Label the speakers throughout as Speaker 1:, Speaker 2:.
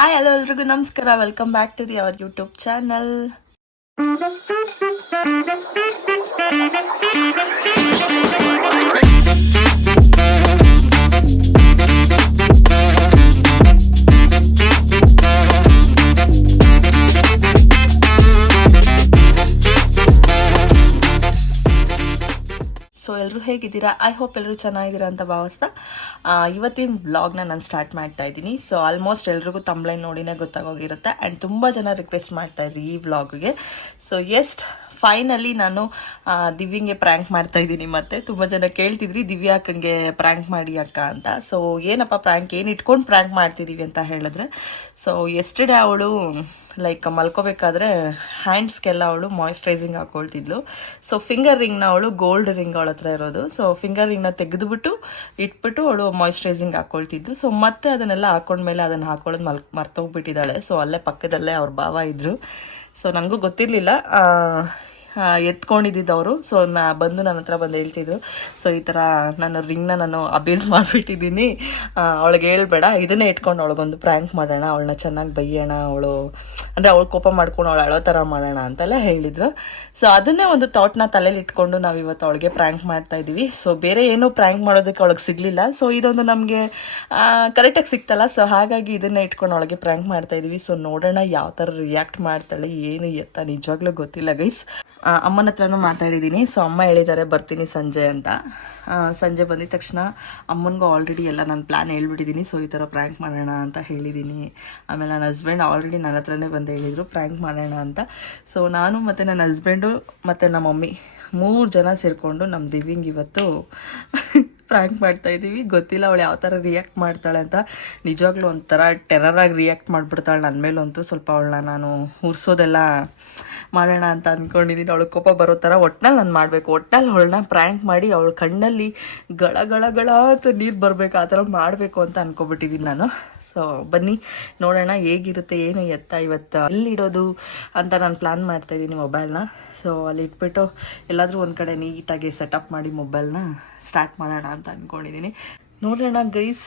Speaker 1: Hi hello ಎಲ್ರಿಗೂ ನಮಸ್ಕಾರ. Welcome back to the our YouTube channel so ಎಲ್ಲರೂ ಹೇಗಿದ್ದೀರಾ? ಐ ಹೋಪ್ ಎಲ್ಲರೂ ಚೆನ್ನಾಗಿದ್ದೀರಾ ಅಂತ ಭಾವಿಸ್ತಾ ಇವತ್ತಿನ ಬ್ಲಾಗ್ನ ನಾನು ಸ್ಟಾರ್ಟ್ ಮಾಡ್ತಾ ಇದ್ದೀನಿ. ಸೊ ಆಲ್ಮೋಸ್ಟ್ ಎಲ್ರಿಗೂ ತಮ್ಲೈನ್ ನೋಡಿನೇ ಗೊತ್ತಾಗೋಗಿರುತ್ತೆ. ಆ್ಯಂಡ್ ತುಂಬ ಜನ ರಿಕ್ವೆಸ್ಟ್ ಮಾಡ್ತಾ ಇದ್ರಿ ಈ ವ್ಲಾಗ್ಗೆ ಸೊ ಎಸ್ಟ್ ಫೈನಲಿ ನಾನು ದಿವ್ಯಂಗೆ ಪ್ರ್ಯಾಂಕ್ ಮಾಡ್ತಾ ಇದ್ದೀನಿ ಮತ್ತೆ. ತುಂಬ ಜನ ಕೇಳ್ತಿದ್ರಿ, ದಿವ್ಯಾ ಅಕ್ಕಂಗೆ ಪ್ರ್ಯಾಂಕ್ ಮಾಡಿ ಅಕ್ಕ ಅಂತ. ಸೊ ಏನಪ್ಪ ಪ್ರ್ಯಾಂಕ್ ಏನು ಇಟ್ಕೊಂಡು ಪ್ರ್ಯಾಂಕ್ ಮಾಡ್ತಿದ್ದೀವಿ ಅಂತ ಹೇಳಿದ್ರೆ ಸೊ ಎಸ್ಟರ್ಡೇ ಅವಳು ಲೈಕ್ ಮಲ್ಕೋಬೇಕಾದ್ರೆ ಹ್ಯಾಂಡ್ಸ್ಗೆಲ್ಲ ಅವಳು ಮಾಯಿಶ್ಚರೈಸಿಂಗ್ ಹಾಕೊಳ್ತಿದ್ಲು. ಸೊ ಫಿಂಗರ್ ರಿಂಗ್ನ ಅವಳು ಗೋಲ್ಡ್ ರಿಂಗ್ ಅವಳ ಹತ್ರ ಇರೋದು. ಸೊ ಫಿಂಗರ್ ರಿಂಗ್ನ ತೆಗೆದುಬಿಟ್ಟು, ಇಟ್ಬಿಟ್ಟು ಅವಳು ಮಾಯಿಶ್ಚರೈಸಿಂಗ್ ಹಾಕೊಳ್ತಿದ್ಲು. ಸೊ ಮತ್ತೆ ಅದನ್ನೆಲ್ಲ ಹಾಕೊಂಡ್ಮೇಲೆ ಅದನ್ನು ಹಾಕೊಳ್ಳೋದು ಮಲ್, ಮರ್ತೋಗ್ಬಿಟ್ಟಿದ್ದಾಳೆ. ಸೊ ಅಲ್ಲೇ ಪಕ್ಕದಲ್ಲೇ ಅವ್ರ ಭಾವ ಇದ್ದರು ಸೊ ನನಗೂ ಗೊತ್ತಿರಲಿಲ್ಲ. ಎತ್ಕೊಂಡಿದ್ದಿದ್ದವರು ಸೊ ನಾ ಬಂದು ನನ್ನ ಹತ್ರ ಬಂದು ಹೇಳ್ತಿದ್ರು. ಸೊ ಈ ಥರ ನಾನು ರಿಂಗ್ನ ನಾನು ಅಬ್ಯೂಸ್ ಮಾಡಿಬಿಟ್ಟಿದ್ದೀನಿ. ಅವಳಿಗೆ ಹೇಳ್ಬೇಡ. ಇದನ್ನೇ ಇಟ್ಕೊಂಡು ಅವಳಿಗೊಂದು ಪ್ರ್ಯಾಂಕ್ ಮಾಡೋಣ. ಅವಳನ್ನ ಚೆನ್ನಾಗಿ ಬೈಯೋಣ. ಅವಳು, ಅಂದರೆ ಅವಳು ಕೋಪ ಮಾಡ್ಕೊಂಡು ಅವಳು ಅಳೋ ಥರ ಮಾಡೋಣ ಅಂತೆಲ್ಲ ಹೇಳಿದ್ರು. ಸೊ ಅದನ್ನೇ ಒಂದು ಥಾಟ್ನ ತಲೆಯಲ್ಲಿ ಇಟ್ಕೊಂಡು ನಾವು ಇವತ್ತು ಅವಳಿಗೆ ಪ್ರ್ಯಾಂಕ್ ಮಾಡ್ತಾ ಇದ್ದೀವಿ. ಸೊ ಬೇರೆ ಏನೂ ಪ್ರ್ಯಾಂಕ್ ಮಾಡೋದಕ್ಕೆ ಅವಳಿಗೆ ಸಿಗಲಿಲ್ಲ. ಸೊ ಇದೊಂದು ನಮಗೆ ಕರೆಕ್ಟಾಗಿ ಸಿಗ್ತಲ್ಲ ಸೊ ಹಾಗಾಗಿ ಇದನ್ನೇ ಇಟ್ಕೊಂಡು ಅವಳಿಗೆ ಪ್ರ್ಯಾಂಕ್ ಮಾಡ್ತಾ ಇದ್ದೀವಿ. ಸೊ ನೋಡೋಣ ಯಾವ ಥರ ರಿಯಾಕ್ಟ್ ಮಾಡ್ತಾಳೆ, ಏನು ಎತ್ತ, ನಿಜವಾಗ್ಲೂ ಗೊತ್ತಿಲ್ಲ ಗೈಸ್ ಅಮ್ಮನ ಹತ್ರನೂ ಮಾತಾಡಿದ್ದೀನಿ ಸೊ ಅಮ್ಮ ಹೇಳಿದ್ದಾರೆ, ಬರ್ತೀನಿ ಸಂಜೆ ಅಂತ. ಸಂಜೆ ಬಂದಿದ ತಕ್ಷಣ ಅಮ್ಮನಿಗೂ ಆಲ್ರೆಡಿ ಎಲ್ಲ ನಾನು ಪ್ಲ್ಯಾನ್ ಹೇಳ್ಬಿಟ್ಟಿದ್ದೀನಿ ಸೊ ಈ ಥರ ಪ್ರ್ಯಾಂಕ್ ಮಾಡೋಣ ಅಂತ ಹೇಳಿದ್ದೀನಿ ಆಮೇಲೆ ನನ್ನ ಹಸ್ಬೆಂಡ್ ಆಲ್ರೆಡಿ ನನ್ನ ಹತ್ರನೇ ಬಂದು ಹೇಳಿದರು ಪ್ರ್ಯಾಂಕ್ ಮಾಡೋಣ ಅಂತ. ಸೊ ನಾನು ಮತ್ತು ನನ್ನ ಹಸ್ಬೆಂಡು ಮತ್ತು ನಮ್ಮ ಮಮ್ಮಿ ಮೂರು ಜನ ಸೇರಿಕೊಂಡು ನಮ್ಮ ದಿವ್ಯಂಗ್ ಇವತ್ತು ಪ್ರ್ಯಾಂಕ್ ಮಾಡ್ತಾ ಇದ್ದೀವಿ ಗೊತ್ತಿಲ್ಲ ಅವಳು ಯಾವ ಥರ ರಿಯಾಕ್ಟ್ ಮಾಡ್ತಾಳೆ ಅಂತ. ನಿಜವಾಗ್ಲೂ ಒಂಥರ ಟೆರರಾಗಿ ರಿಯಾಕ್ಟ್ ಮಾಡಿಬಿಡ್ತಾಳೆ. ನನ್ನ ಮೇಲಂತೂ ಸ್ವಲ್ಪ ಅವಳನ್ನ ನಾನು ಉರ್ಸೋದೆಲ್ಲ ಮಾಡೋಣ ಅಂತ ಅಂದ್ಕೊಂಡಿದ್ದೀನಿ ಅವಳು ಕೋಪ ಬರೋ ಥರ ಒಟ್ನಲ್ಲಿ ನಾನು ಮಾಡಬೇಕು. ಒಟ್ನಲ್ಲಿ ಅವಳನ್ನ ಪ್ರ್ಯಾಂಕ್ ಮಾಡಿ ಅವಳ ಕಣ್ಣಲ್ಲಿ ಗಳ ಗಳ ಗಳ ಅಂತ ನೀರು ಬರಬೇಕು. ಆ ಥರ ಮಾಡಬೇಕು ಅಂತ ಅನ್ಕೊಬಿಟ್ಟಿದ್ದೀನಿ ನಾನು. ಸೊ ಬನ್ನಿ, ನೋಡೋಣ ಹೇಗಿರುತ್ತೆ, ಏನು ಎತ್ತ ಇವತ್ತು. ಎಲ್ಲಿಡೋದು ಅಂತ ನಾನು ಪ್ಲ್ಯಾನ್ ಮಾಡ್ತಾ ಇದ್ದೀನಿ ಮೊಬೈಲ್ನ ಸೊ ಅಲ್ಲಿ ಇಟ್ಬಿಟ್ಟು ಎಲ್ಲಾದರೂ ಒಂದು ಕಡೆ ನೀಟಾಗಿ ಸೆಟಪ್ ಮಾಡಿ ಮೊಬೈಲ್ನ ಸ್ಟಾರ್ಟ್ ಮಾಡೋಣ ಅಂತ ಅಂದ್ಕೊಂಡಿದ್ದೀನಿ ನೋಡೋಣ ಗೈಸ್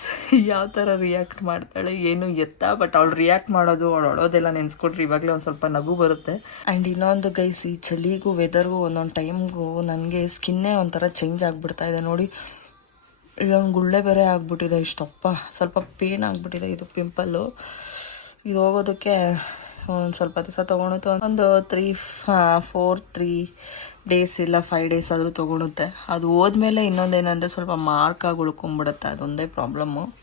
Speaker 1: ಯಾವ ಥರ ರಿಯಾಕ್ಟ್ ಮಾಡ್ತಾಳೆ, ಏನು ಎತ್ತ ಬಟ್ ಅವಳು ರಿಯಾಕ್ಟ್ ಮಾಡೋದು, ಅವಳು ಅಳೋದೆಲ್ಲ ನೆನೆಸ್ಕೊಂಡ್ರೆ ಇವಾಗಲೇ ಒಂದು ಸ್ವಲ್ಪ ನಗು ಬರುತ್ತೆ. ಆ್ಯಂಡ್ ಇನ್ನೊಂದು ಗೈಸ್ ಈ ಚಳಿಗೂ ವೆದರ್ಗೂ ಒಂದೊಂದು ಟೈಮ್ಗೂ ನನಗೆ ಸ್ಕಿನ್ನೇ ಒಂಥರ ಚೇಂಜ್ ಆಗಿಬಿಡ್ತಾ ಇದೆ. ನೋಡಿ ಇದೊಂದು ಗುಳ್ಳೆ ಬೇರೆ ಆಗ್ಬಿಟ್ಟಿದೆ ಇಷ್ಟಪ್ಪ. ಸ್ವಲ್ಪ ಪೇನ್ ಆಗಿಬಿಟ್ಟಿದೆ ಇದು ಪಿಂಪಲ್ಲು ಇದು ಹೋಗೋದಕ್ಕೆ ಒಂದು ಸ್ವಲ್ಪ ದಿವಸ ತೊಗೊಳುತ್ತೆ. ಒಂದು ತ್ರೀ ಫೋರ್ ತ್ರೀ ಡೇಸ್ ಇಲ್ಲ ಫೈವ್ ಡೇಸ್ ಆದರೂ ತೊಗೊಳುತ್ತೆ. ಅದು ಹೋದ್ಮೇಲೆ ಇನ್ನೊಂದೇನೆಂದರೆ ಸ್ವಲ್ಪ ಮಾರ್ಕಾಗಿ ಉಳ್ಕೊಂಬಿಡುತ್ತೆ ಅದೊಂದೇ ಪ್ರಾಬ್ಲಮ್ಮು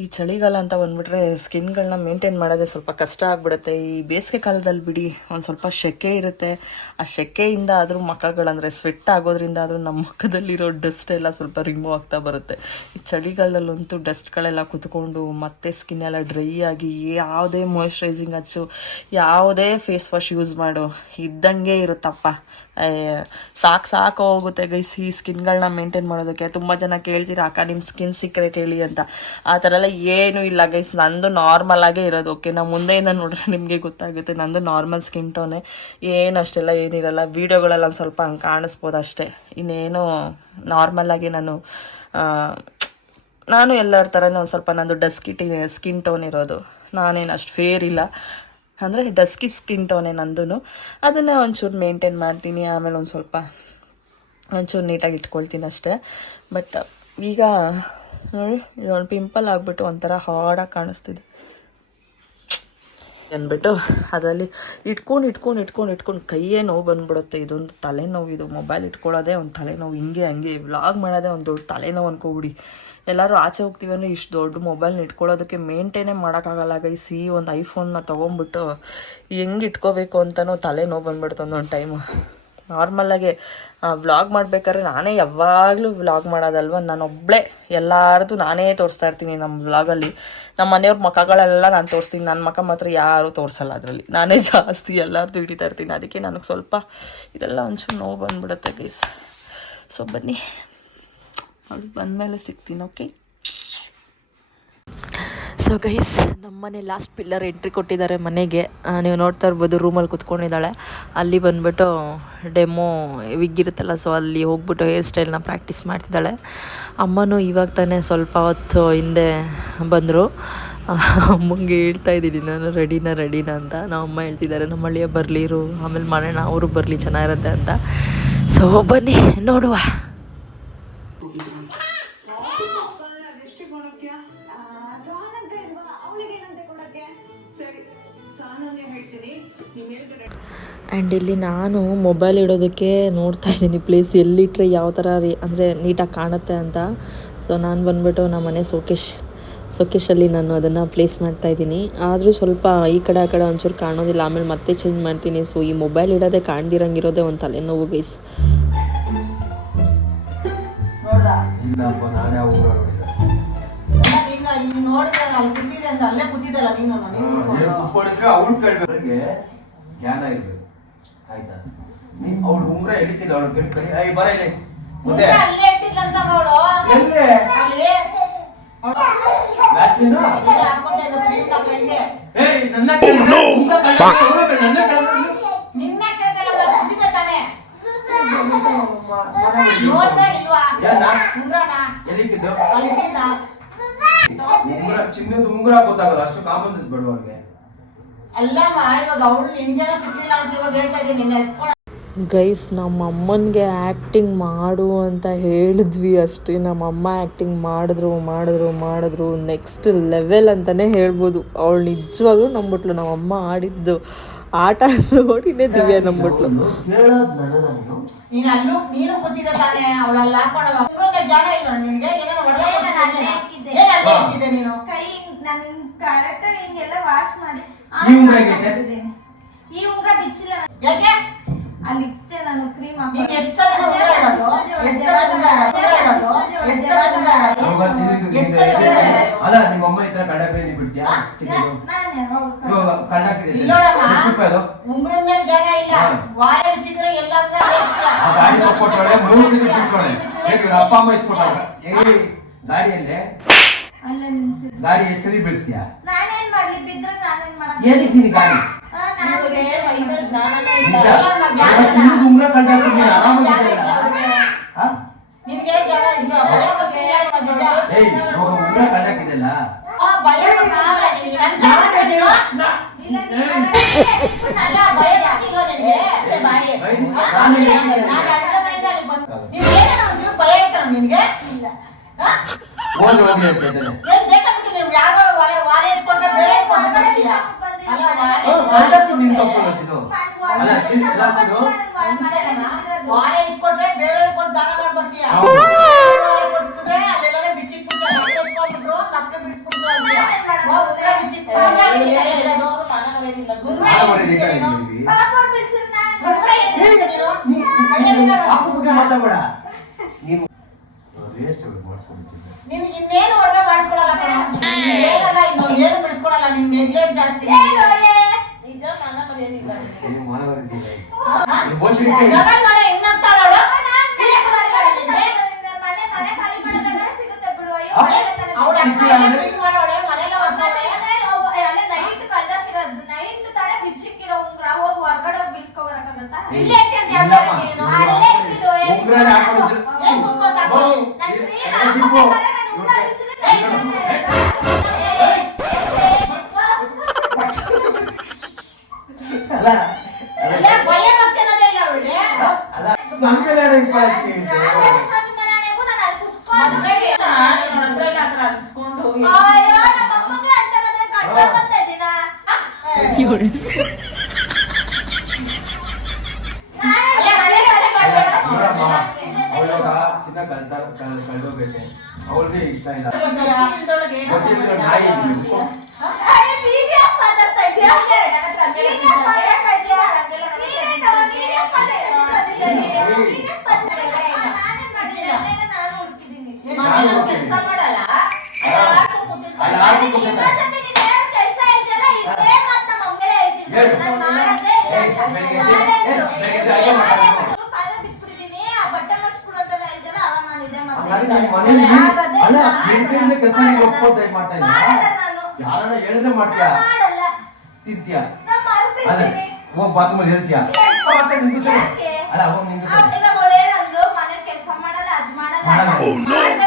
Speaker 1: ಈ ಚಳಿಗಾಲ ಅಂತ ಬಂದ್ಬಿಟ್ರೆ ಸ್ಕಿನ್ಗಳನ್ನ ಮೇಂಟೈನ್ ಮಾಡೋದೇ ಸ್ವಲ್ಪ ಕಷ್ಟ ಆಗ್ಬಿಡುತ್ತೆ. ಈ ಬೇಸಿಗೆ ಕಾಲದಲ್ಲಿ ಬಿಡಿ, ಒಂದು ಸ್ವಲ್ಪ ಸೆಕೆ ಇರುತ್ತೆ. ಆ ಸೆಕೆಯಿಂದ ಆದರೂ ಮಕ್ಕಳುಗಳಂದರೆ ಸ್ವೆಟ್ ಆಗೋದ್ರಿಂದ ಆದರೂ ನಮ್ಮ ಮುಖದಲ್ಲಿರೋ ಡಸ್ಟ್ ಎಲ್ಲ ಸ್ವಲ್ಪ ರಿಮೂವ್ ಆಗ್ತಾ ಬರುತ್ತೆ. ಈ ಚಳಿಗಾಲದಲ್ಲಂತೂ ಡಸ್ಟ್ಗಳೆಲ್ಲ ಕುತ್ಕೊಂಡು ಮತ್ತೆ ಸ್ಕಿನ್ ಎಲ್ಲ ಡ್ರೈ ಆಗಿ ಯಾವುದೇ ಮಾಯಿಶ್ಚರೈಸಿಂಗ್ ಹಚ್ಚು, ಯಾವುದೇ ಫೇಸ್ ವಾಶ್ ಯೂಸ್ ಮಾಡು. ಇದ್ದಂಗೆ ಇರುತ್ತಪ್ಪ. ಸಾಕು ಸಾಕು ಹೋಗುತ್ತೆ ಗೈಸ್ ಈ ಸ್ಕಿನ್ಗಳನ್ನ ಮೇಂಟೈನ್ ಮಾಡೋದಕ್ಕೆ. ತುಂಬ ಜನ ಕೇಳ್ತೀರಾ, ಅಕ್ಕ ನಿಮ್ಮ ಸ್ಕಿನ್ ಸೀಕ್ರೆಟ್ ಹೇಳಿ ಅಂತ. ಆ ಥರ ಎಲ್ಲ ಏನೂ ಇಲ್ಲ ಗೈಸ್ ನಂದು ನಾರ್ಮಲ್ ಆಗೇ ಇರೋದು ಓಕೆ ನಾವು ಮುಂದೆಯಿಂದ ನೋಡ್ರೆ ನಿಮಗೆ ಗೊತ್ತಾಗುತ್ತೆ, ನಂದು ನಾರ್ಮಲ್ ಸ್ಕಿನ್ ಟೋನೆ ಏನು ಅಷ್ಟೆಲ್ಲ ಏನಿರಲ್ಲ. ವೀಡಿಯೋಗಳೆಲ್ಲ ಒಂದು ಸ್ವಲ್ಪ ಹಂಗೆ ಕಾಣಿಸ್ಬೋದು ಅಷ್ಟೇ. ಇನ್ನೇನು ನಾರ್ಮಲಾಗಿ ನಾನು ನಾನು ಎಲ್ಲರ ಥರನೇ ಒಂದು ಸ್ವಲ್ಪ ನಂದು ಡಸ್ಕಿಟಿ ಸ್ಕಿನ್ ಟೋನ್ ಇರೋದು. ನಾನೇನು ಅಷ್ಟು ಫೇರ್ ಇಲ್ಲ. ಅಂದರೆ ಡಸ್ಕಿ ಸ್ಕಿನ್ ಟೋನೇ ನಂದು ಅದನ್ನು ಒಂಚೂರು ಮೇಂಟೈನ್ ಮಾಡ್ತೀನಿ, ಆಮೇಲೆ ಒಂದು ಸ್ವಲ್ಪ ಒಂಚೂರು ನೀಟಾಗಿ ಇಟ್ಕೊಳ್ತೀನಿ ಅಷ್ಟೇ. ಬಟ್ ಈಗ, ನೋಡಿ ಒಂದು ಪಿಂಪಲ್ ಆಗಿಬಿಟ್ಟು ಒಂಥರ ಹಾರ್ಡಾಗಿ ಕಾಣಿಸ್ತಿದೆ. ಅಂದ್ಬಿಟ್ಟು ಅದರಲ್ಲಿ ಇಟ್ಕೊಂಡು ಇಟ್ಕೊಂಡು ಇಟ್ಕೊಂಡು ಇಟ್ಕೊಂಡು ಕೈಯೇ ನೋವು ಬಂದ್ಬಿಡುತ್ತೆ. ಇದೊಂದು ತಲೆನೋವು ಇದು. ಮೊಬೈಲ್ ಇಟ್ಕೊಳ್ಳೋದೇ ಒಂದು ತಲೆನೋವು. ಹಿಂಗೆ, ಹಂಗೆ ವ್ಲಾಗ್ ಮಾಡೋದೇ ಒಂದು ದೊಡ್ಡ ತಲೆನೋವು ಅನ್ಕೋಬಿಡಿ. ಎಲ್ಲರೂ ಆಚೆ ಹೋಗ್ತೀವಿ ಅಂದರೆ ಇಷ್ಟು ದೊಡ್ಡ ಮೊಬೈಲ್ನ ಇಟ್ಕೊಳ್ಳೋದಕ್ಕೆ ಮೇಂಟೈನೇ ಮಾಡೋಕ್ಕಾಗಲ್ಲ. ಗೈಸ್ ಈ ಒಂದು ಐಫೋನ್ನ ತೊಗೊಂಬಿಟ್ಟು ಹೆಂಗೆ ಇಟ್ಕೋಬೇಕು ಅಂತಲೂ ತಲೆನೋವು ಬಂದ್ಬಿಡ್ತು ಒಂದೊಂದು ಟೈಮು ನಾರ್ಮಲಾಗಿ ವ್ಲಾಗ್ ಮಾಡ್ಬೇಕಾದ್ರೆ ನಾನೇ ಯಾವಾಗಲೂ ವ್ಲಾಗ್ ಮಾಡೋದಲ್ವ? ನಾನೊಬ್ಬಳೇ ಎಲ್ಲಾರ್ದು ನಾನೇ ತೋರಿಸ್ತಾ ಇರ್ತೀನಿ ನಮ್ಮ ವ್ಲಾಗಲ್ಲಿ ನಮ್ಮ ಮನೆಯವ್ರ ಮಖಗಳೆಲ್ಲ ನಾನು ತೋರಿಸ್ತೀನಿ. ನನ್ನ ಮಖ ಮಾತ್ರ ಯಾರೂ ತೋರಿಸಲ್ಲ ಅದರಲ್ಲಿ. ನಾನೇ ಜಾಸ್ತಿ ಎಲ್ಲಾರ್ದು ಹಿಡಿತಾ ಇರ್ತೀನಿ. ಅದಕ್ಕೆ ನನಗೆ ಸ್ವಲ್ಪ ಇದೆಲ್ಲ ಒಂಚೂರು ನೋವು ಬಂದ್ಬಿಡುತ್ತೆ ಗೈಸ್ ಸೊ ಬನ್ನಿ. ಅವಳು ಬಂದಮೇಲೆ ಸಿಗ್ತೀನಿ ಓಕೆ ಸೊ ಗೈಸ್ ನಮ್ಮನೆ ಲಾಸ್ಟ್ ಪಿಲ್ಲರ್ ಎಂಟ್ರಿ ಕೊಟ್ಟಿದ್ದಾರೆ ಮನೆಗೆ. ನೀವು ನೋಡ್ತಾ ಇರ್ಬೋದು ರೂಮಲ್ಲಿ ಕುತ್ಕೊಂಡಿದ್ದಾಳೆ. ಅಲ್ಲಿ ಬಂದ್ಬಿಟ್ಟು ಡೆಮೋ ವಿಗ್ ಇರುತ್ತಲ್ಲ ಸೊ ಅಲ್ಲಿ ಹೋಗ್ಬಿಟ್ಟು ಹೇರ್ ಸ್ಟೈಲ್ನ ಪ್ರಾಕ್ಟೀಸ್ ಮಾಡ್ತಿದ್ದಾಳೆ. ಅಮ್ಮನೂ ಇವಾಗ ತಾನೇ ಸ್ವಲ್ಪ ಹೊತ್ತು ಹಿಂದೆ ಬಂದರು. ಅಮ್ಮಂಗೆ ಹೇಳ್ತಾ ಇದ್ದೀನಿ, ನಾನು ರೆಡಿನಾ ರೆಡಿನಾ ಅಂತ. ನಮ್ಮ ಅಮ್ಮ ಹೇಳ್ತಿದ್ದಾರೆ, ನಮ್ಮ ಹಳ್ಳಿಯ ಬರಲಿ, ಇರು. ಆಮೇಲೆ ಮಾಡೋಣ ಅವರು ಬರಲಿ, ಚೆನ್ನಾಗಿರುತ್ತೆ ಅಂತ. ಸೊ ಬನ್ನಿ, ನೋಡುವ. ಆ್ಯಂಡ್ ಇಲ್ಲಿ ನಾನು ಮೊಬೈಲ್ ಇಡೋದಕ್ಕೆ ನೋಡ್ತಾ ಇದ್ದೀನಿ. ಪ್ಲೇಸ್ ಎಲ್ಲಿಟ್ಟರೆ ಯಾವ ಥರ ರೀ ಅಂದರೆ ನೀಟಾಗಿ ಕಾಣುತ್ತೆ ಅಂತ. ಸೊ ನಾನು ಬಂದುಬಿಟ್ಟು ನಮ್ಮ ಮನೆ ಸೋಕೇಶ್ ಸೊಕೇಶಲ್ಲಿ ನಾನು ಅದನ್ನು ಪ್ಲೇಸ್ ಮಾಡ್ತಾ ಇದ್ದೀನಿ. ಆದರೂ ಸ್ವಲ್ಪ ಈ ಕಡೆ ಆ ಕಡೆ ಒಂಚೂರು ಕಾಣೋದಿಲ್ಲ. ಆಮೇಲೆ ಮತ್ತೆ ಚೇಂಜ್ ಮಾಡ್ತೀನಿ. ಸೊ ಈ ಮೊಬೈಲ್ ಇಡೋದೇ ಕಾಣ್ದಿರಂಗಿರೋದೇ ಒಂದು ತಲೆನೋವು ಗೈಸ್
Speaker 2: ಅಲ್ಲೇ ಕೂತಿದ್ದಲ್ಲ ನೀನು ಜ್ಞಾನ ಇರ್ಬೇಕು. ಆಯ್ತಾ? ಅವಳು ಉಂಗ್ರ ಎಳಿತಿದ್ದ ಅವಳು ಕೇಳ್ಕರಿ ಐ ಬರ ಇಲ್ಲಿ ಎಲ್ಲಿ? ನನ್ನ ಕೇಳಿದ್ರೆ ಉಂಗ್ರ? ಉಂಗ್ರ ಚಿನ್ನದ ಉಂಗ್ರ ಗೊತ್ತಾಗಲ್ಲ ಅಷ್ಟು ಕಾಮನ್ ಸೆನ್ಸ್ ಬೇಡ ಅವ್ರಿಗೆ
Speaker 3: ಅಲ್ಲಮ್ಮ ಇವಾಗ ಅವಳು ನಿನ್ಗೆಲ್ಲ ಸಿಕ್ಲಿಲ್ಲ ಅಂತ ಇವಾಗ ಹೇಳ್ತಾ ಇದ್ದೀನಿ ನಿನ್ನ ಎತ್ಕೊಂಡು.
Speaker 1: ಗೈಸ್ ನಮ್ಮ ಅಮ್ಮನಿಗೆ ಆ್ಯಕ್ಟಿಂಗ್ ಮಾಡು ಅಂತ ಹೇಳಿದ್ವಿ ಅಷ್ಟೇ. ನಮ್ಮ ಅಮ್ಮ ಆ್ಯಕ್ಟಿಂಗ್ ಮಾಡಿದ್ರು ಮಾಡಿದ್ರು ಮಾಡಿದ್ರು. ನೆಕ್ಸ್ಟ್ ಲೆವೆಲ್ ಅಂತಲೇ ಹೇಳ್ಬೋದು. ಅವಳು ನಿಜವಾಗ್ಲೂ ನಂಬಿಟ್ಲು. ನಮ್ಮ ಅಮ್ಮ ಆಡಿದ್ದು ಆಟ ನೋಡಿನೇ ದಿವ್ಯ ನಂಬಿಟ್ಲು.
Speaker 2: ನಾನು
Speaker 3: ಅಲ್ಲೂ ಗೊತ್ತಿದೆ ತಾನೇ. ಅವಳೆಲ್ಲ ಜಾಗ ನಿನ್ಗೆ? ಏನೇನೋ
Speaker 4: ಕೈ ಹಿಂಗೆಲ್ಲ ವಾಶ್ ಮಾಡಿ.
Speaker 2: ಈ ಉಂಗುರ ಹೇಗಿದೆ?
Speaker 4: ಈ ಉಂಗುರ ಬಿಚ್ಚಿಲ್ಲ.
Speaker 3: ಯಾಕೆ?
Speaker 4: ಅಲ್ಲಿ ಇತ್ತೆ ನಾನು ಕ್ರೀಮ್
Speaker 3: ಎಷ್ಟು ಸಲ ಉಂಗ್ರ ಇಡೋದು? ಎಷ್ಟು ಸಲ ಉಂಗ್ರ ಇಡೋದು? ಎಷ್ಟು ಸಲ ಉಂಗ್ರ?
Speaker 2: ಅಲ್ಲ ನಿಮ್ಮ ಅಮ್ಮ ಇತ್ರ ಕಡಾಕಿ ಬೇಲಿ ಬಿಡ್ತೀಯಾ? ಚಿಕ್ಕದು? ಇವಾಗ ರೂಪಾಯಿ ಅದು?
Speaker 3: ಉಂಗುರದ ಮೇಲೆ ಜಾಗ ಇಲ್ಲ. ಎಲ್ಲ
Speaker 2: ಗಾಡಿ ಕೊಟ್ಟವಳೆ ಮೂರು ದಿನ ಬಿಟ್ಕೊಳೆ ಅಪ್ಪ ಅಮ್ಮ ಇಸ್ಕೊಟ್ಟಾಗ ಏ ಗಾಡಿಯಲ್ಲಿ
Speaker 4: ಅಲ್ಲ ನಿಲ್ಸಿ
Speaker 2: ಗಾಡಿ ಎಷ್ಟು ಸರಿ ಬೀಳಿಸ್ತೀಯಾ?
Speaker 4: ನಾನೇನ್ ಮಾಡ್ಲಿ? ಬಿದ್ರೆ ನಾನೇನ್ ಮಾಡಕ್
Speaker 2: ಏನಕ್ಕೆ ನಿನ್ ಗಾಡಿ?
Speaker 4: ಆ, ನಾನು.
Speaker 2: ನಿಜ? ಇವಾಗ. ಉಂಗ್ರ ಕಂಡಾಕ್ತೀನಿ ಆರಾಮಾಗಿದ್ದೀಯಲ್ಲ ಹಾ? ಏಯ್ ಇವಾಗ ಉಂಗ್ರ?
Speaker 4: ಇಲ್ಲ ನೀನ್
Speaker 3: ನಿನ್ಗೆ?
Speaker 2: ಭಯ? ಹೋಗಿ ಹೋಗಿ ಹ್ಮ್, ಕಂಡಾಕಿ ನಿನ್ ತಪ್ಪು ಅಲ್ಲ
Speaker 3: ಉಂಗ್ರ
Speaker 2: ನಾನು ಮಾಡಿಸ್ಕೊಂಡಿದ್ದೀನಿ
Speaker 3: ನಿನ್ಗೆ ಇನ್ನೇನು ಒಡವೆ ಮಾಡಿಸ್ಕೊಳಲ್ಲ ಕಣೋ. ಏನಲ್ಲ ಇನ್ನು ಏನು ಬಿಡಿಸ್ಕೊಳಲ್ಲ? ನಿನ್ ನೆಗ್ಲೆಕ್ಟ್ ಜಾಸ್ತಿ.
Speaker 2: ನೀವು ಮಾನವರಿದ್ದೀರ? ನೀವು ಬೋಳ್ಸಿಕ್ಕೆ
Speaker 3: ಜಗಳ ನೋಡಿ ಇನ್ನಂತಾಳ ಅವಳು. Serious ಮಾಡಿ ಮಾಡಿ ನಿನ್ಗೆ.
Speaker 4: ಕೆಲಸ
Speaker 2: ನೀವು ಒಪ್ಕೊಳ್ತಾ ಮಾಡ್ತಾ ಇಲ್ಲ ಹೇಳಿದ್ರೆ ಮಾಡ್ತೀಯ
Speaker 4: ಮಾಡಲ್ಲ.
Speaker 2: ತಿಂತೀಯ ಅಲ್ಲ
Speaker 4: ಮಾಡ್ತಿದ್ದೀನಿ.
Speaker 2: ಬಾತ್ರೂಮಲ್ಲಿ ಹೇಳ್ತೀಯ ಮತ್ತೆ.
Speaker 4: ಯಾಕೆ?
Speaker 2: ಅಲ್ಲ ಹೋಗ್ ನಿಂತ್ಕೊತಾರೆ.
Speaker 4: ಆ,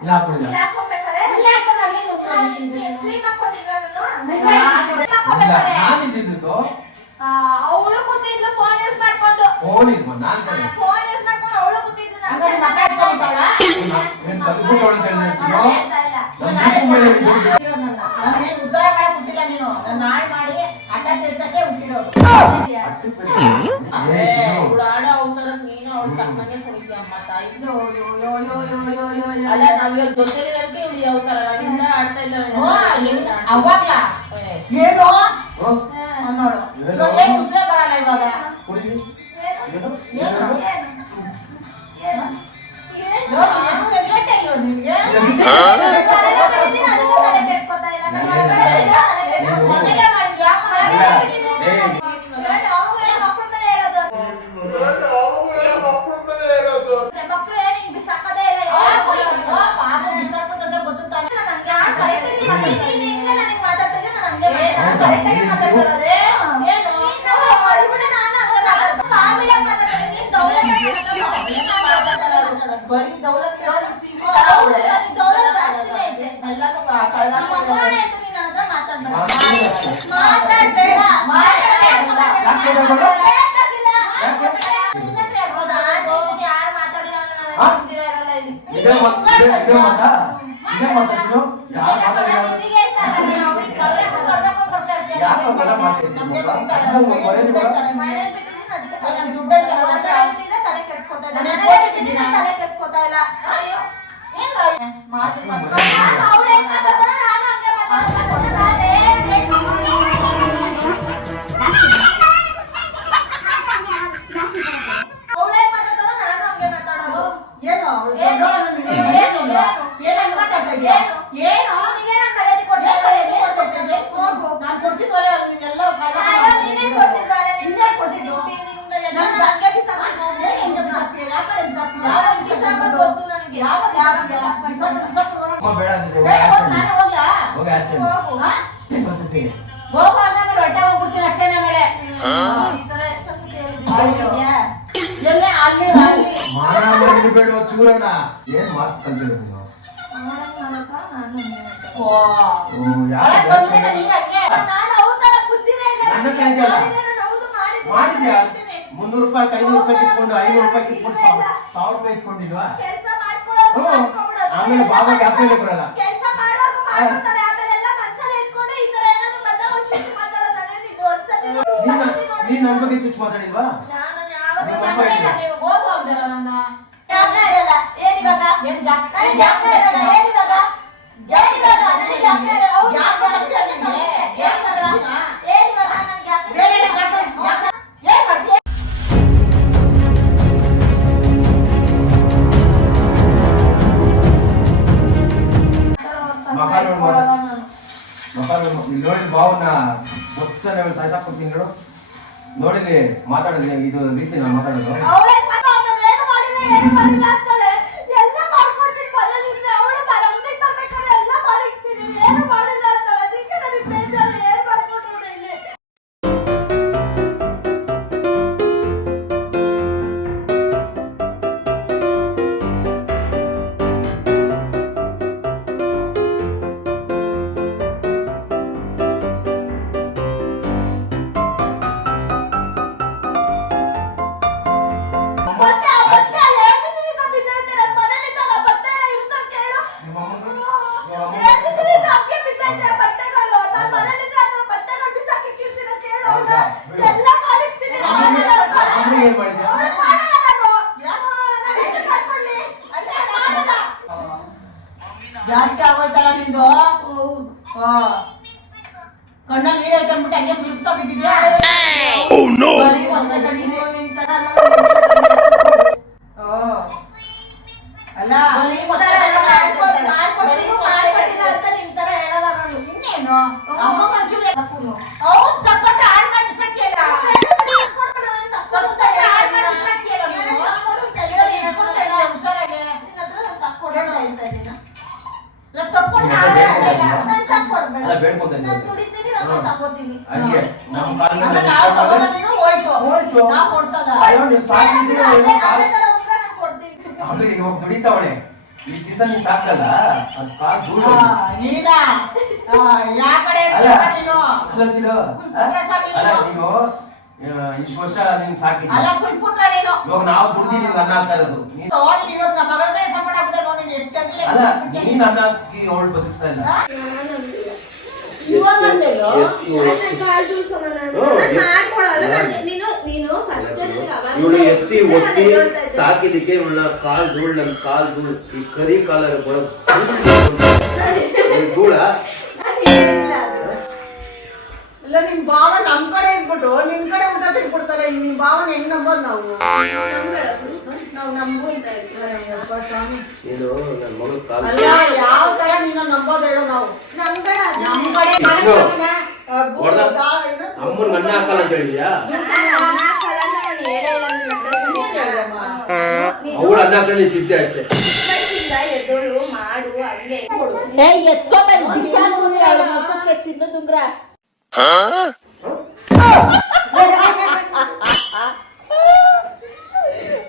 Speaker 2: ಇಲ್ಲ
Speaker 4: ಅವಳು ಕೂತಿದ್ಲು ಫೋನ್ ಮಾಡ್ಕೊಂಡು
Speaker 2: ಫೋನ್ ಮಾಡಿ ನಾನು
Speaker 4: ಫೋನ್ ಯೂಸ್ ಮಾಡ್ಕೊಂಡು ಅವಳು ಕೂತಿದ್ದು
Speaker 3: ಉದ್ಧಾರ ಮಾಡಕ್ ಹುಟ್ಟಿಲ್ಲ ನೀನು. ನನ್ನ ನಾಳೆ ಮಾಡಿ ಅಟ್ಟ ಸೇರ್ಸಕ್ಕೆ ಹುಟ್ಟಿರೋದು
Speaker 2: చక్కనే
Speaker 3: కొడుకు అమ్మాయి అలా
Speaker 4: నవ్వు
Speaker 3: జొత్తలకి
Speaker 4: అవుతారు అవ్వట్లా ఏదో అన్నాడు ఏం
Speaker 2: ఉసిరే
Speaker 4: పడాలి ఇవాళ ఏదో
Speaker 2: ಇದೇ ಮಾತಾ? ಇದೇ ಮಾತಾ ಇದೇ ಮಾತಾ ಯಾರು ಯಾರು
Speaker 3: 爷，爷。ಆಮೇಲೆ
Speaker 2: ಕ್ಯಾಪ್ಟನ್ ಬರಲ್ಲ
Speaker 4: ಕೆಲಸ ಮಾಡೋರು ಮಾಡ್ತಾರೆ ಆಮೇಲೆ ಎಲ್ಲ ಮನಸಲ್ಲಿ ಇಟ್ಕೊಂಡು ಈ ತರ ಏನಾದ್ರು ಬಂದಾಗ ಒಂದು ಚುಚ್ಚು ಮಾತಾಡೋದಾದ್ರೆ ನೀವು ಒಂದ್ಸತಿ
Speaker 2: ನೀನ್ ನೀನ್ ನನ್ ಬಗ್ಗೆ ಚುಚ್ಚು ಮಾತಾಡಿಲ್ವಾ?
Speaker 4: ನಾನು ಯಾವತ್ತೂ
Speaker 3: ಮಾತಾಡಿಲ್ಲ ನೀವು ಹೋಗು ಅಂದರ ನನ್ನ.
Speaker 4: ಜ್ಞಾಪನ ಇರಲ್ಲ. ಏನಿವಾಗ
Speaker 3: ಏನ್
Speaker 4: ಜ್ಞಾಪನ ಇರಲ್ಲ. ಏನಿವಾಗ ಏನಿವಾಗ ನನಗೆ ಜ್ಞಾಪನ ಇರಲ್ಲ.
Speaker 2: ಯಾಕೆ ನೋಡಿ ಭಾವನ ಗೊತ್ತಾನೆ ತಾಯ್ಸಾಕು ತಿಂಗಳು ನೋಡಿಲಿ ಮಾತಾಡಲಿ ಇದು ರೀತಿ ನಾನು ಮಾತಾಡೋದು
Speaker 3: ಕಣ್ಣಲ್ಲಿ ನೀರ್ ಐತೆ ಅಂದ್ಬಿಟ್ಟು ಹಂಗೆ ಸುರಿಸ್ತಾ ಬಿದ್ದಿದ್ಯಾ?
Speaker 4: ಹೇಳ್ಕೊತೇನೆ ನಮ್ಮ ಹೋಯ್ತು.
Speaker 2: ಹೋಯ್ತು. ಅಯ್ಯೋ ದುಡಿತಾವಳೆ. ಈ ಚಿಸ ನೀನ್ ಸಾಕಲ್ಲ? ಅದ್ ಕಾಲ್
Speaker 3: ನೀನು?
Speaker 2: ಇಷ್ಟು ವರ್ಷ ನೀನ್ ಸಾಕಿದ್ದೆ
Speaker 3: ಅಲ್ಲ
Speaker 2: ಫುಲ್ ನಾವು ದುಡ್ದಿದ್ದೀವಿ ಅನ್ನ ಆಗ್ತಾ ಇರೋದು. ಅಲ್ಲ ನೀನ್ ಅನ್ನ ಹಾಕಿ ಬದುಕಿಸ್ತಾ ಇಲ್ಲ.
Speaker 5: ಇವಳು ಎತ್ತಿ ಒತ್ತಿ ಸಾಕಿದಕ್ಕೆ ಇವಳ ಕಾಲ್ ಧೂಳ್ ನನ್ ಕಾಲ್ ಧೂಳ್. ಈ ಕರಿ ಕಾಲ ಧೂಳ.
Speaker 3: ಇಲ್ಲ ನಿಮ್ ಭಾವ ನಮ್ ಕಡೆ ಇದ್ಬಿಟ್ಟು ನಿಮ್ ಕಡೆ ಊಟ ಸಿಕ್ಬಿಡ್ತಾರೆ ನಿಮ್ ಭಾವನ ಹೆಂಗ್ ನಂಬೋದ್ ನಾವು?
Speaker 4: ನಾವು
Speaker 3: ಸ್ವಾಮಿ.
Speaker 5: ಮಗಳು ಕಾಲ್
Speaker 3: ಅಲ್ಲ ಯಾವ ತರ ನಿನ್ನ ನಂಬೋದ್ ಹೇಳೋ ನಾವು. ನಮ್ ಕಡೆ?
Speaker 5: ಅಮ್ಮನ್ ಹಾಕಲ್ಲ ಅಂತ ಹೇಳಿದ್ಯಾ? ಅವಳು ಅನ್ನ ತಿದ್ದೆ ಅಷ್ಟೇ.
Speaker 4: ಎದ್ದೋಳು ಮಾಡು ಹಂಗೆ.
Speaker 6: ಏ ಎತ್ಕೊಂಡ್ಬಂದು ಬಿಸಾಡು ಅವಳ ಮುಖಕ್ಕೆ ಚಿನ್ನದ ಉಂಗ್ರ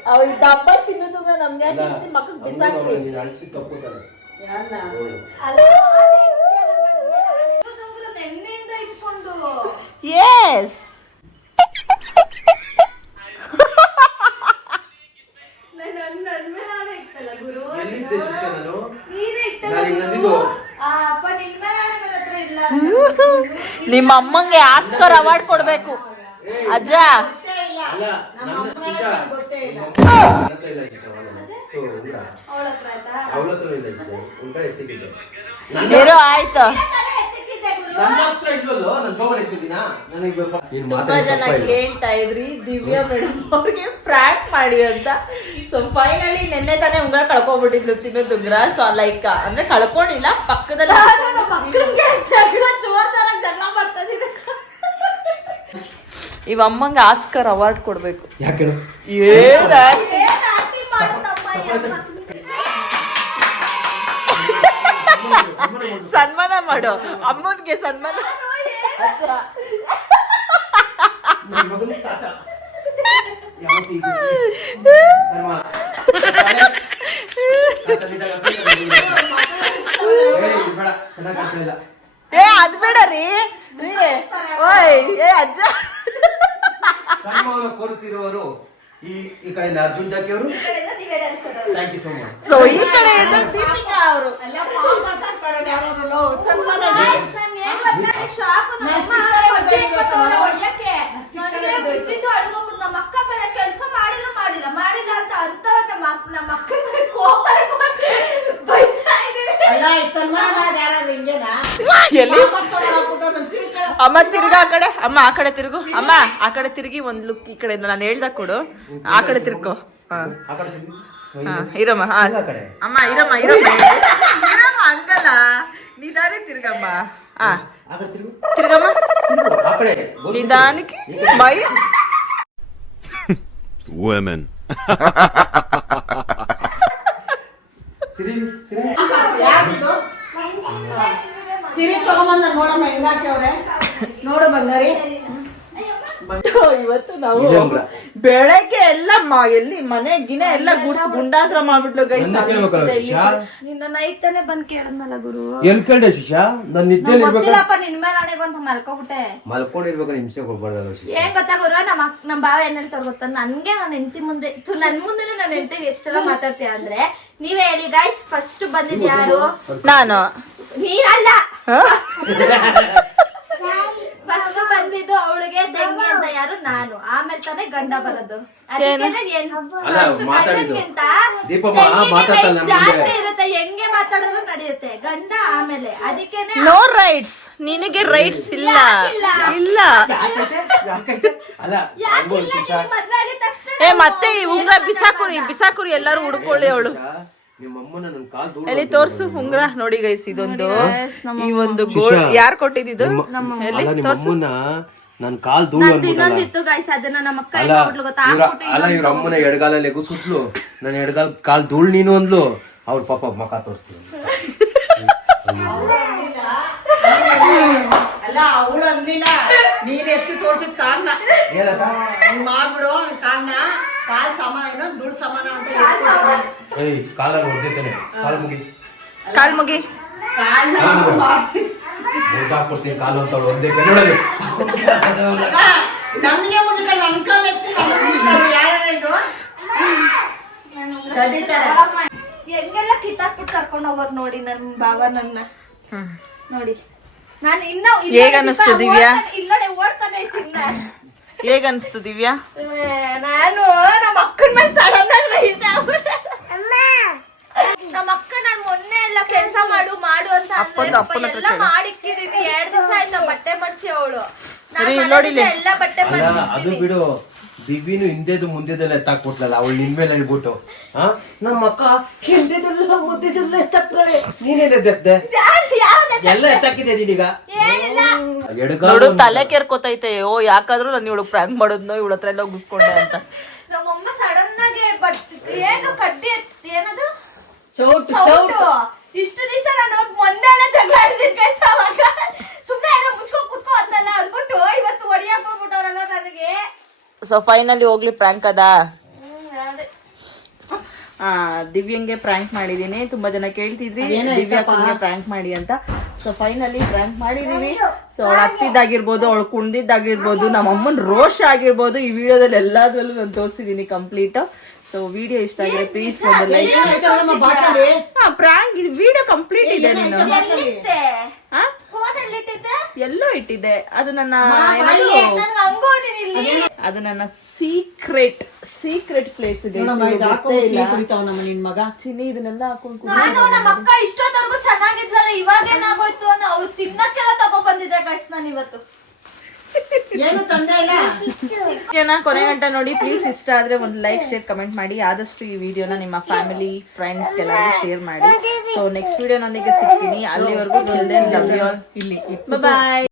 Speaker 6: ಅವಳ ಡಬ್ಬ ಚಿನ್ನದ ಉಂಗ್ರ ನಮ್ಗೆ ಯಾಕೆ ಮಕ್ಕಳು
Speaker 3: ಯಾರ್ನ?
Speaker 4: ಇಟ್ಕೊಂಡು
Speaker 6: ಎಸ್
Speaker 4: ಮೇಲೆ ಇಟ್ಟಲ್ಲ ಗುರು.
Speaker 5: ನಾನು
Speaker 4: ನೀನೇ ಇಟ್ಟಲ್ಲ ಗುರು.
Speaker 5: ಅಂದಿದ್ದು.
Speaker 4: ಆ ಅಪ್ಪ ನಿನ್ ಮೇಲೆ ಆಣೆ ನನ್ನ ಹತ್ರ ಇಲ್ಲ ಅಂತ.
Speaker 6: ನಿಮ್ಮ ಅಮ್ಮಂಗೆ ಆಸ್ಕರ್ ಅವಾರ್ಡ್ ಕೊಡ್ಬೇಕು. ಅಜ್ಜ.
Speaker 4: ಆಯ್ತಾ.
Speaker 6: ತುಂಬಾ ಜನ. ಕೇಳ್ತಾ ಇದ್ರಿ. ದಿವ್ಯಾ ಮೇಡಮ್ ಅವ್ರಿಗೆ ಪ್ರಾಂಕ್ ಮಾಡಿ ಅಂತ. ಸೊ ಫೈನಲಿ ನಿನ್ನೆ ತಾನೇ ಉಂಗ್ರ ಕಳ್ಕೊಂಡ್ಬಿಟ್ಟಿದ್ಲು ಚಿನ್ನದ ಉಂಗ್ರ. ಸೊ ಲೈಕ್ ಅಂದ್ರೆ ಕಳ್ಕೊಂಡಿಲ್ಲ ಪಕ್ಕದಲ್ಲಿ
Speaker 4: ಜಗಳ ಜಗಳ ಮಾಡ್ತಾ
Speaker 6: ಇವ ಅಮ್ಮಂಗೆ ಆಸ್ಕರ್ ಅವಾರ್ಡ್ ಕೊಡ್ಬೇಕು? ಏನ ಸನ್ಮಾನ ಮಾಡು. ಅಮ್ಮನ್ಗೆ ಸನ್ಮಾನ.
Speaker 5: ಏ,
Speaker 6: ಅದ್ ಬೇಡ ರೀ. ರೀ. ಓಯ್ ಏ ಅಜ್ಜ.
Speaker 5: ಸನ್ಮಾನ ಈ ಈ ಕಡೆಯಿಂದ ಅರ್ಜುನ್ ಜಾಕಿ ಅವರು. Thank you so much
Speaker 6: so ಈ ಕಡೆ ದೀಪಿಕಾ ಅವರು.
Speaker 3: ಅಲ್ಲ ವಾಪಸ್ ಆಗ್ತಾರೆ ಯಾರಾದ್ರು ಸನ್ಮಾನ
Speaker 4: Guys, ನಂಗ್ ಏನ್ ಗೊತ್ತಾ? ಈ ಶಾಕು ನಮ್ಮ
Speaker 3: ನಷ್ಟ್
Speaker 4: ಅಮ್ಮ
Speaker 3: ಇಕ್ಕರೆ
Speaker 4: ಕೊಚ್ಚೆ
Speaker 3: ಬಿದ್ದೋಯ್ತು
Speaker 4: ಇಕ್ಕತ್ತವ್ರೆ
Speaker 3: ಇವತ್ತು.
Speaker 4: ಹೊಡ್ಯಕ್ಕೆ.
Speaker 3: ನಷ್ಟ್
Speaker 4: ನನಗೆ
Speaker 3: ಇಕ್ಕರೆ ಬಿದ್ದೋಯ್ತು.
Speaker 4: ಬಿದ್ದಿದ್ದು ಅಡ್ಗೊಂಡ್ಬಿಟ್ಟು ನಮ್ಮ ಅಕ್ಕ ಬೇರೆ ಕೆಲ್ಸ ಮಾಡಿದ್ರು ಮಾಡಿಲ್ಲ ಮಾಡಿಲ್ಲ ಅಂತ ಅಂತವ್ರು ನಮ್ಮ ಅಕ್ಕ- ನಮ್ಮ ಅಕ್ಕನ ಮೇಲೆ ಕೋಪ ಮಾಡಿ ಬೈತಾ ಇದೀನಿ.
Speaker 3: ಅಲ್ಲ ಈ ಸನ್ಮಾನ ಮಾಡೋದು ಯಾರಾದ್ರು ಹಿಂಗೇನಾ
Speaker 6: ಎಲ್ಲಿ
Speaker 3: ವಾಪಸ್ ತಗೊಂಡೋಗ್ಬಿಟ್ಟು ನಮ್ ಸೀರೆ ಕಡೆ
Speaker 6: ಅಮ್ಮ ತಿರ್ಗಾ ಆ ಕಡೆ ಅಮ್ಮ ಆ ಕಡೆ ತಿರುಗು. ಅಮ್ಮ ಆ ಕಡೆ ತಿರುಗಿ ಒಂದು ಲುಕ್ ಈ ಕಡೆ ನಾನು ಹೇಳ್ದಾಗ ಕೊಡು. ಆ ಕಡೆ ತಿರ್ಕೋ. ಹಾ. ಇರಮ್ಮ ಹಾ.
Speaker 5: ಆ ಕಡೆ.
Speaker 6: ಅಮ್ಮ ಇರಮ್ಮ ಇರಮ್ಮ. ಇರಮ್ಮ ಹಂಗಲ್ಲ ನಿಧಾನಕ್ಕೆ ತಿರ್ಗಮ್ಮ. ಹಾ. ತಿರ್ಗಮ್ಮ. ನಿಧಾನಕ್ಕೆ ಸ್ಮೈಲ್
Speaker 7: Women.
Speaker 5: ಸಿರಿ ಸಿರಿ.
Speaker 3: ಯಾರ್ದಿದು ಸಿರಿ ತಗೊಂಬಂದ ನೋಡಮ್ಮ ಹೆಂಗಾಕ್ಯವ್ರೆ ನೋಡು ಬಂಗಾರಿ.
Speaker 6: ಇವತ್ತು ನಾವು. ಬೆಳಗ್ಗೆ ಎಲ್ಲ ಮ- ಎಲ್ಲಿ ಮನೆ ಗಿನ ಎಲ್ಲ ಗುಡ್ಸ್ ಗುಂಡಾದ್ರ ಮಾಡ್ಬಿಟ್ಲು ಗೈಸ್
Speaker 5: ನನ್ನ
Speaker 4: ನಿನ್ನ ನೈಟ್ ತಾನೇ ಬಂದ್ ಕೇಳದ್ನಲ್ಲ ಗುರು.
Speaker 5: ಎಲ್ ಕೇಳ್ದೆ ಶಿಶಾ ನಾನು ನಿದ್ದೆ
Speaker 4: ಗೊತ್ತಿಲ್ಲಪ್ಪ ನಿನ್ ಮೇಲೆ ಆಣೆಗೂ ಅಂತ ಮಲ್ಕೊಬಿಟ್ಟೆ.
Speaker 5: ಮಲ್ಕೊಂಡಿರ್ಬೇಕು ಹಿಂಸೆ ಕೊಡ್ಬಾರ್ದಲ್ಲ ಶಿಶಾ
Speaker 4: ಏನ್ ಗೊತ್ತಾ ಗುರು ನಮ್ಮ ನಮ್ ನಮ್ಮ ಭಾವ ಏನ್ ಹೇಳ್ತಾರ ಗೊತ್ತಾ? ನನ್ಗೆ ನನ್ನ ಹೆಂಡತಿ ಮುಂದೆ ತು ನನ್ ಮುಂದೆನೆ ನನ್ನ ಹೆಂಡತಿಗೆ ಎಷ್ಟೆಲ್ಲ ಮಾತಾಡ್ತೀಯ ಅಂದ್ರೆ ನೀವೇ ಹೇಳಿ ಗೈಸ್ ಫಸ್ಟ್ ಬಂದಿದ್ ಯಾರು?
Speaker 6: ನಾನು.
Speaker 4: ನೀನಲ್ಲ ಫಸ್ಟ್ ಬಂದಿದ್ದು ಅವಳಿಗೆ ತಂಗಿ ಅಂತ ಯಾರು ನಾನು. ಆಮೇಲೆ ತಾನೆ ಗಂಡ ಬರೋದು. ಅದಕ್ಕೇನೆ ಏನ್
Speaker 5: ಅಲ್ಲ,
Speaker 4: first
Speaker 5: ಮಾತಾಡಿದ್ದು.
Speaker 4: ಗಂಡನ್ಗಿಂತ
Speaker 5: ದೀಪಮ್ಮ
Speaker 4: ತಂಗಿಗೆ
Speaker 5: ಮಾತಾಡ್ತಾಳೆ
Speaker 4: rights
Speaker 5: ಮುಂದೆ.
Speaker 4: ಜಾಸ್ತಿ ಇರುತ್ತೆ ಹೆಂಗೆ ಮಾತಾಡೋದು ನಡೆಯುತ್ತೆ. ಗಂಡ ಆಮೇಲೆ ಅದಕ್ಕೇನೆ
Speaker 6: ನೋ ರೈಟ್ಸ್ ನಿನಗೆ ರೈಟ್ಸ್ ಇಲ್ಲ? ಇಲ್ಲ.
Speaker 5: ಯಾಕೈತೆ? ಯಾಕೈತೆ? ಅಲ್ಲ ಹಂಗೋ
Speaker 4: ಯಾಕಿಲ್ಲ
Speaker 5: ಶಿಶಾ
Speaker 4: ಮದ್ವೆ ಆಗಿದ ತಕ್ಷಣ
Speaker 6: ಏ ಮತ್ತೆ ಈ ಉಂಗ್ರ ಬಿಸಾಕುರಿ ಬಿಸಾಕುರಿ ಎಲ್ಲರೂ ಹುಡ್ಕೊಳ್ಳಿ ಅವಳು. ಎಲ್ಲಿ ತೋರ್ಸು? ಉಂಗ್ರ ನೋಡಿ ಗೈಸ್ ಇದೊಂದು ಈ ಒಂದು ಗೋಲ್ಡ್ ಯಾರು ಕೊಟ್ಟಿದ್ದು?
Speaker 5: ನಿಮ್ಮ-
Speaker 6: ಎಲ್ಲಿ ತೋರ್ಸು?
Speaker 5: ಅಮ್ಮನ ನನ್ ಕಾಲ್ ಧೂಳು ಅಲ್ಲ ಇವ್ರ ಅಮ್ಮನ ಎಡಗಾಲಲ್ಲಿ ಎಗುಸುಟ್ಲು ನನ್ನ ಎಡಗಾಲ್ ಕಾಲ್ ಧೂಳು ನೀನು ಅಂದ್ಲು. ಅವ್ರ ಪಾಪ ಮಕ ತೋರಿಸ್ತೀನಿ
Speaker 3: ಅಲ್ಲ ಅವಳು ಅಂದಿಲ್ಲ. ನೀನ್ ಎತ್ತಿ ತೋರ್ಸಿದ್ ಕಾರಣ
Speaker 5: ಏನಕ್ಕ
Speaker 3: ಹಂಗ್ ಮಾಡ್ಬಿಡು ಕಾಲ್ನ. ಕಾಲ್ ಸಮಾನ ಏನೋ ದುಡ್ಡು ಸಮಾನ ಅಂತ
Speaker 4: ಸಮಾನ.
Speaker 2: ಏಯ್ ಕಾಲ ಹೊಡೆದಿದ್ದಾನೆ ಕಾಲು ಮುಗಿ.
Speaker 6: ಕಾಲ್ ಮುಗಿ.
Speaker 3: ಕಾಲ್ನ ಮಾಡಿ
Speaker 2: ಮುಗ್ದಾಕ್ಬಿಡ್ತೀನಿ ಕಾಲು ಅಂತ ಅವಳು ಒಂದೇ ಕೈ ನೋಡೋದು
Speaker 3: ಅಲ್ಲ, ನಮ್ಗೆ ಮುಗಿದಲ್ಲ ಅಂಕಲ್ ಎತ್ತಿ ಯಾರು ಇದು? ತಡೀತಾರೆ
Speaker 4: ಹೆಂಗೆಲ್ಲ ಕಿತ್ತಾಕ್ಬಿಟ್ಟು ಕರ್ಕೊಂಡು ಹೋಗೋರು ನೋಡಿ ನನ್ ಬಾಬಾ ನನ್ನ. ನೋಡಿ. ನಾನು ಇನ್ನು
Speaker 6: ಹೇಗ್ ಅನ್ನಿಸ್ತು ದಿವ್ಯಾ?
Speaker 4: ಇಲ್ಲಡೆ ಓಡ್ತಾನೆ ಇದ್ದೀನಿ.
Speaker 6: ಹೇಗ ಅನಿಸ್ತು ದಿವ್ಯಾ?
Speaker 4: ನಾನು ನಮ್ಮ ಅಕ್ಕನ ಮೇಲೆ ಸಡನ್ ಆಗಿ ರೈಸ್ ನಮ್ಮ ಅಕ್ಕ ನಾನು ಮೊನ್ನೆ ಎಲ್ಲ ಕೆಲಸ ಮಾಡು ಮಾಡು ಅಂತ ಎಲ್ಲ ಮಾಡಿಕ್ಕಿದೀನಿ ಎರಡ್ ದಿವಸ ಆಯ್ತು ಬಟ್ಟೆ ಮಡ್ಚಿ ಅವಳು.
Speaker 6: ಸರಿ, ಇಲ್ಲಿ ನೋಡಿ ಇಲ್ಲಿ.
Speaker 4: ಎಲ್ಲ ಬಟ್ಟೆ
Speaker 2: ಅದು ಬಿಡು. ದಿವ್ಯನು ಹಿಂದೆದು ಮುಂದೆದೆಲ್ಲ ಎತ್ತಾಕ್ಬಿಟ್ಲಲ್ಲ ಅವಳು ನಿನ್ ಮೇಲೆ ಹೇಳ್ಬಿಟ್ಟು. ಆ? ನಮ್ಮ ಅಕ್ಕ ಹಿಂದೆದೆಲ್ಲ ಮುಂದೆದೆಲ್ಲ ಎತ್ತಾಕ್ತಾಳೆ. ನೀನೇನೆ ಎದ್ದೆದ್ದೆ? ಎಲ್ಲ ಎತ್ತಾಕಿದೆ ನೀನೀಗ
Speaker 4: ಏನಿಲ್ಲ.
Speaker 2: ಎಡಗಾಲು
Speaker 6: ನೋಡು ತಲೆ ಕೆರ್ಕೋತೈತೆ. ಓ ಯಾಕಾದ್ರೂ ನಾನು ಇವಳು ಪ್ರ್ಯಾಂಕ್ ಮಾಡೋದ್ನೋ ಇವಳ ಹತ್ರ ಎಲ್ಲ ಗುಸ್ಕೊಂಡೆ ಅಂತ.
Speaker 4: ನಮ್ಮಮ್ಮ ಸಡನ್ ಆಗಿ ಬಟ್ ಏನು ಕಡ್ಡಿ ಎತ್- ಏನದು?
Speaker 3: ಚೌಟ್
Speaker 4: ಚೌಟ್.
Speaker 3: ಚೌಟು.
Speaker 4: ಇಷ್ಟು ದಿವಸ ನಾನು ಮೊನ್ನೆ ಎಲ್ಲ ಜಗಳ ಆಡಿದ್ದೀನಿ guys ಅವಾಗ. ಸುಮ್ನೆ ಏನೋ ಮುಚ್ಕೊಂಡ್ ಕುತ್ಕೋ ಅಂತಲ್ಲ ಅಂದ್ಬಿಟ್ಟು ಇವತ್ತು ಹೊಡಿಯಕ್ ಹೋಗ್ಬಿಟ್ಟವ್ರಲ್ಲ ನನಗೆ.
Speaker 6: ಸೊ ಫೈನಲಿ ಹೋಗ್ಲಿ ಪ್ರ್ಯಾಂಕ್ ಅದ. ಆ, ದಿವ್ಯಂಗೆ ಪ್ರ್ಯಾಂಕ್ ಮಾಡಿದೀನಿ ತುಂಬಾ ಜನ ಕೇಳ್ತಿದ್ರಿ. ದಿವ್ಯಾ. ಪ್ರ್ಯಾಂಕ್ ಮಾಡಿ ಅಂತ. ಸೊ ಫೈನಲಿ ಪ್ರ್ಯಾಂಕ್ ಮಾಡಿದೀವಿ ಸೊ ಅವಳು ಹತ್ತಿದ್ದಾಗಿರ್ಬೋದು ಅವಳು ಕುಣ್ದಿದ್ದಾಗಿರ್ಬೋದು ನಮ್ಮ ಅಮ್ಮನ ರೋಷ ಆಗಿರ್ಬೋದು ಈ ವಿಡಿಯೋದಲ್ಲಿ ಎಲ್ಲದರಲ್ಲೂ ನಾನು ತೋರಿಸಿದೀನಿ ಕಂಪ್ಲೀಟ್ ಸೊ ವಿಡಿಯೋ ಇಷ್ಟ ಆಗಿದೆ ಪ್ಲೀಸ್ ಒಂದು like
Speaker 3: prank
Speaker 6: prank video complete ಇದೆ ನೀನು.
Speaker 4: ಎಲ್ಲಿತ್ತೆ
Speaker 6: ಹಾ?
Speaker 4: ಫೋನ್ ಎಲ್ಲಿಟ್ಟಿದ್ದೆ
Speaker 6: ಎಲ್ಲೋ ಇಟ್ಟಿದ್ದೆ. ಅದು ನನ್ನ ಅದು ನನ್ನ ಸೀಕ್ರೆಟ್ ಸೀಕ್ರೆಟ್ ಪ್ಲೇಸ್ ಇದೆ.
Speaker 3: ನಿನ್ ಮಗ.
Speaker 6: ಚಿನ್ನಿ ಇದನ್ನೆಲ್ಲ ಹಾಕೊಂಡು
Speaker 4: ನಾನು ನಮ್ಮ ಅಕ್ಕ ಇಷ್ಟೊತ್ತವರೆಗೂ ಚೆನ್ನಾಗಿದ್ಲಲ್ಲ ಇವಾಗ ಏನಾಗೋಯ್ತು ಅನ್ನೋ ಅವ್ಳು ತಿನ್ನಕ್ಕೆಲ್ಲ ತಗೊ ಬಂದಿದ್ದೆ ನಾನು ಇವತ್ತು.
Speaker 3: ಏನು ತಂದೆ ಇಲ್ಲ?
Speaker 6: ವಿಡಿಯೋನ ಕೊನೆ ಗಂಟ ನೋಡಿ ಪ್ಲೀಸ್ ಇಷ್ಟ ಆದ್ರೆ ಒಂದು ಲೈಕ್ ಶೇರ್ ಕಮೆಂಟ್ ಮಾಡಿ. ಆದಷ್ಟು ಈ ವಿಡಿಯೋನ ನಿಮ್ಮ ಫ್ಯಾಮಿಲಿ ಫ್ರೆಂಡ್ಸ್ ಎಲ್ಲರಿಗೂ ಶೇರ್ ಮಾಡಿ. ಸೊ ನೆಕ್ಸ್ಟ್ ವಿಡಿಯೋನೊಂದಿಗೆ ಸಿಗ್ತೀನಿ. ಅಲ್ಲಿವರೆಗೂ ಲವ್ ಯು ಆಲ್ ಇಲ್ಲಿ ಬಾಯ್